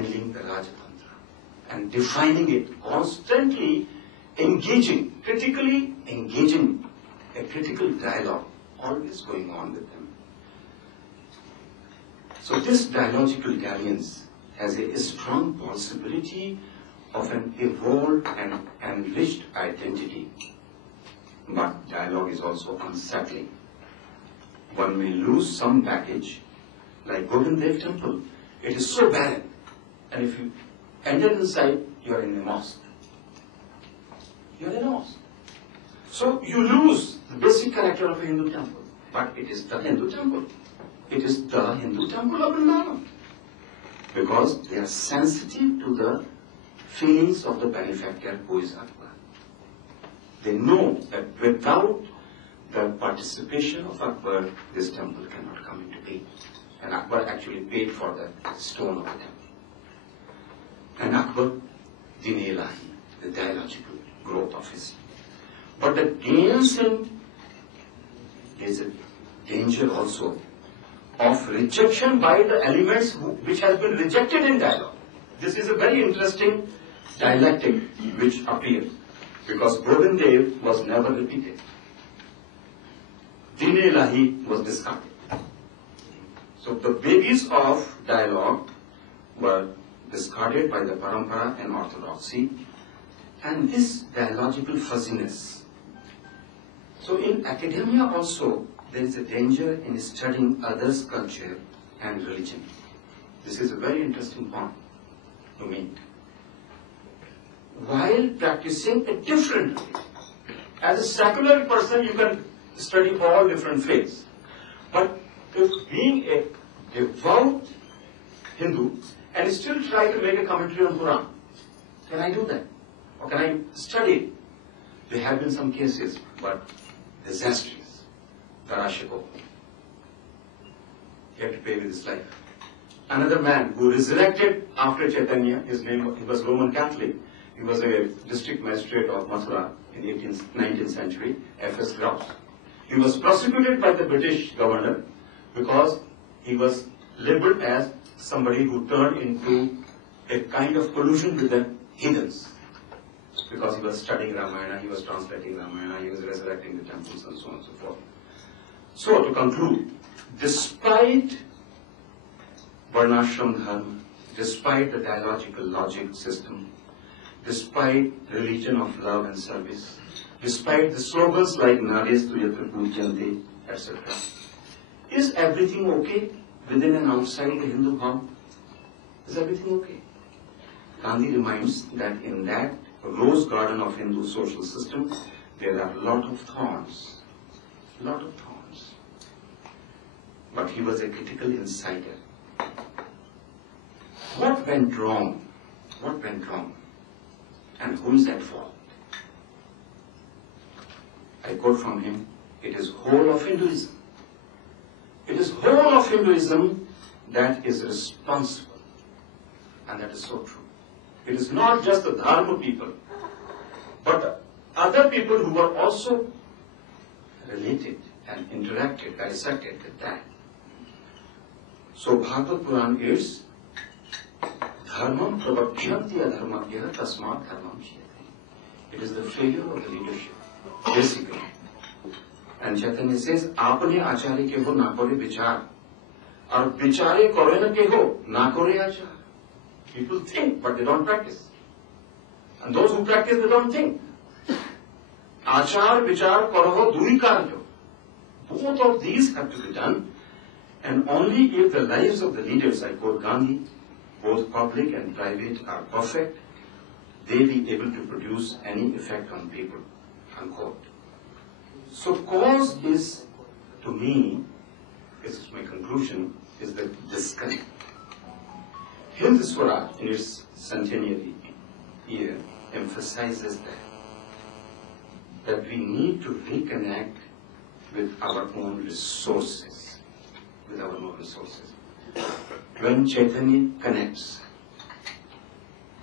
handling the Rajatantra and defining it, constantly engaging, critically engaging, a critical dialogue always going on with them. So this dialogical dalliance has a strong possibility of an evolved and enriched identity. But dialogue is also unsettling. One may lose some baggage, like Govindev temple. It is so barren. And if you enter inside, you are in a mosque. You are in a mosque. So you lose the basic character of a Hindu temple. But it is the Hindu temple. It is the Hindu temple of Vrindavan. Because they are sensitive to the feelings of the benefactor who is Akbar. They know that without the participation of Akbar, this temple cannot come into being. And Akbar actually paid for the stone of the temple. And Akbar, Din Ilahi, the dialogical growth of his. But the gains in, is a danger also of rejection by the elements which has been rejected in dialogue. This is a very interesting dialectic which appears, because Govindev was never repeated. Din Ilahi was discarded. So the babies of dialogue were discarded by the parampara and orthodoxy, and this dialogical fuzziness. So in academia also, there is a danger in studying others' culture and religion. This is a very interesting point to me. While practicing a different religion, as a secular person, you can study all different faiths. But if being a devout Hindu and still try to make a commentary on Quran, can I do that? Or can I study it? There have been some cases, but disastrous. Tarashiko. He had to pay with his life. Another man who resurrected after Chaitanya, his name, he was Roman Catholic. He was a district magistrate of Mathura in the 19th century, F.S. Grouse. He was prosecuted by the British governor because he was labeled as somebody who turned into a kind of collusion with the heathens. Because he was studying Ramayana, he was translating Ramayana, he was resurrecting the temples and so on and so forth. So to conclude, despite Varnashram Dharma, despite the dialogical logic system, despite religion of love and service, despite the slogans like Nadestu Yatra Pujyante, etc., is everything okay within and outside the Hindu home? Is everything okay? Gandhi reminds that in that rose garden of Hindu social system, there are a lot of thorns. Lot of thorns. But he was a critical insider. What went wrong? What went wrong? And who is at fault? I quote from him, it is whole of Hinduism. It is whole of Hinduism that is responsible. And that is so true. It is not just the Dharma people, but other people who were also related and interacted, dissected with that. So Bhagavad Puran is Dharmam Prabhakyanti Adharmabhya Tasmat Dharmam Chiyate. It is the failure of the leadership, basically. And Chaitanya says, Apane Acharya ke ho na kore vichar. Aur vichare kore na ke ho na kore achar. People think, but they don't practice. And those who practice, they don't think. Achar, vichar, karaho, duri karjo. Both of these have to be done. And only if the lives of the leaders, I quote Gandhi, both public and private, are perfect, they be able to produce any effect on people. Unquote. So cause is, to me, this is my conclusion, is the disconnect. Hindu Swaraj in its centenary year emphasizes that we need to reconnect with our own resources. With our own resources. When Chaitanya connects,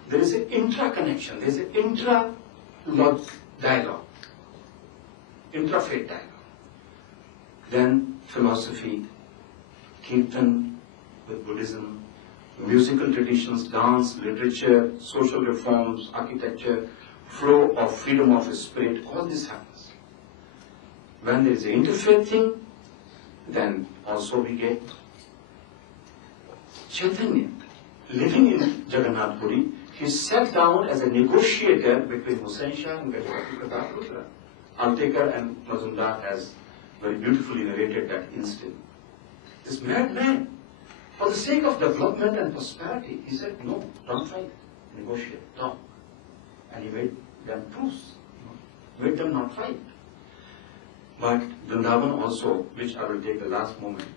there is an intra-connection, there is an intra-dialogue, intra-faith dialogue. Then philosophy, Kirtan with Buddhism, musical traditions, dance, literature, social reforms, architecture, flow of freedom of spirit, all this happens. When there is an interfaith thing, then also we get Chaitanya living in Jagannath Puri. He sat down as a negotiator between Hussain Shah and Gajapati Pratap Rudra. Altekar and Mazumdar has very beautifully narrated that incident. This madman, for the sake of development and prosperity, he said, no, don't fight, negotiate, talk. And he made them truce, made them not fight. But Vrindavan also, which I will take the last moment,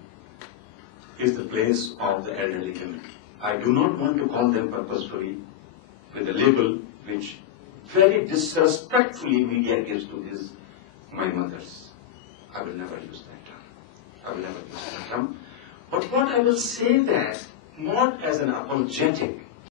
is the place of the elderly women. I do not want to call them purposefully with a label which very disrespectfully media gives to these my mothers. I will never use that term. I will never use that term. But what I will say that, not as an apologetic,